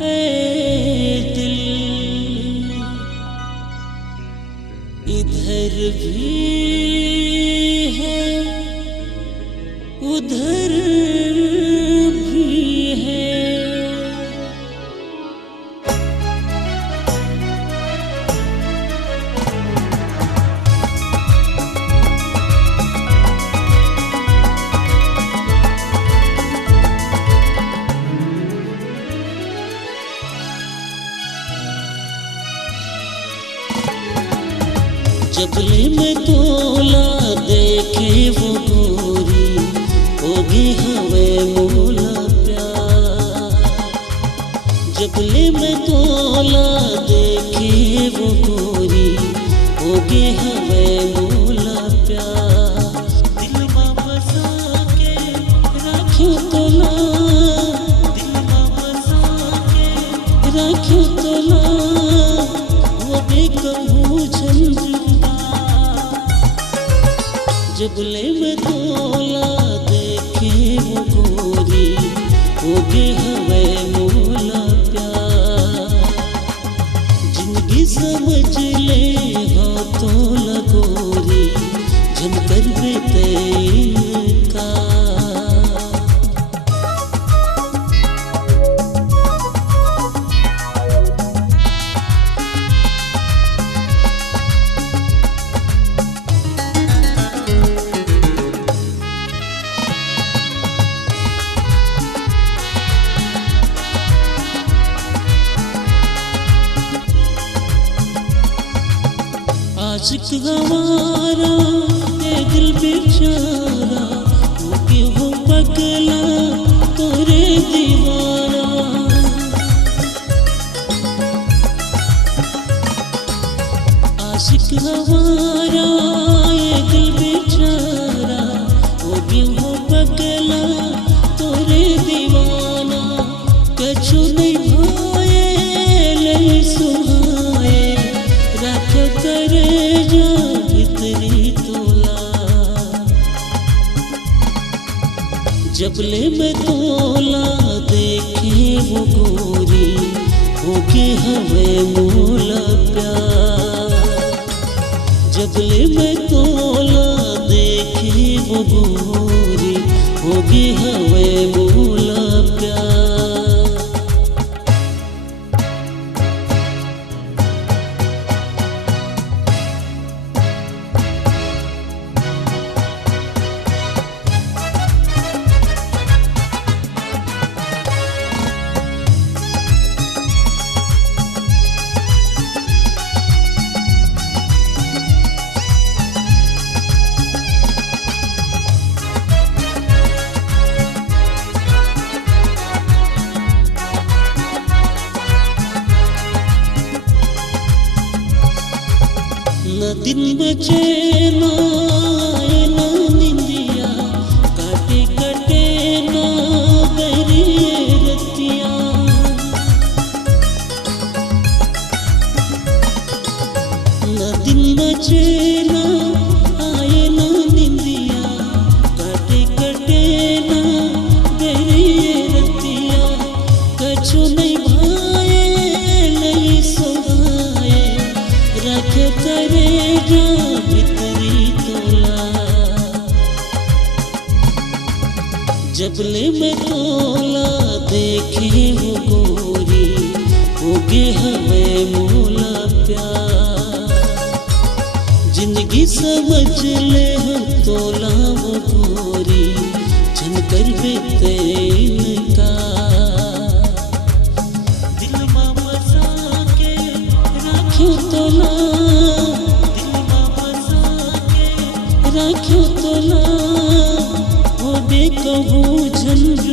ए दिल इधर भी है उधर भी है। जबले में तोला देखे वो गोरी होगी हमें मोला प्यार। जबले में तोला देखे वो गोरी होगी हमें मोला प्यार। दिल में बसा के रखियो तोला, दिल में बसा के रखियो तोला, वो भी कहूँ झंझ। जबले में तोला देखे वो गोरी होगी हमें मोला प्यार। जिंदगी समझ ले हो तोला गोरी जन कर देते इनका। आशिक गवारा ये दिल बेचारा वो क्यों पगला तोरे दीवारा। आशिक गवारा ये दिल बेचारा वो क्यों पगला तोरे दीवाना। कछु नहीं भाए नहीं सुहाए रख करे जबले में तोला देखे वो गोरी होगी हमें मोला प्यार। जबले में तोला देखे वो गोरी होगी हमें मोला प्यार। न दिन बचे ना निंदिया काटे कटे ना गरी रतिया। न दिन बचे ना आए ना निंदिया काटे कटे ना गरी रतिया। कछु नहीं भाए नहीं सोहाए रख करे भितरी तोला। जबले में तोला देखे वो गोरी होगी हमें मोला प्यार। जिंदगी समझ ले हो तोला वो गोरी जन कर बेते इनका। दिल में बसा के रखियो तोला, रखियो तोला वो भी कहूँ झंझ।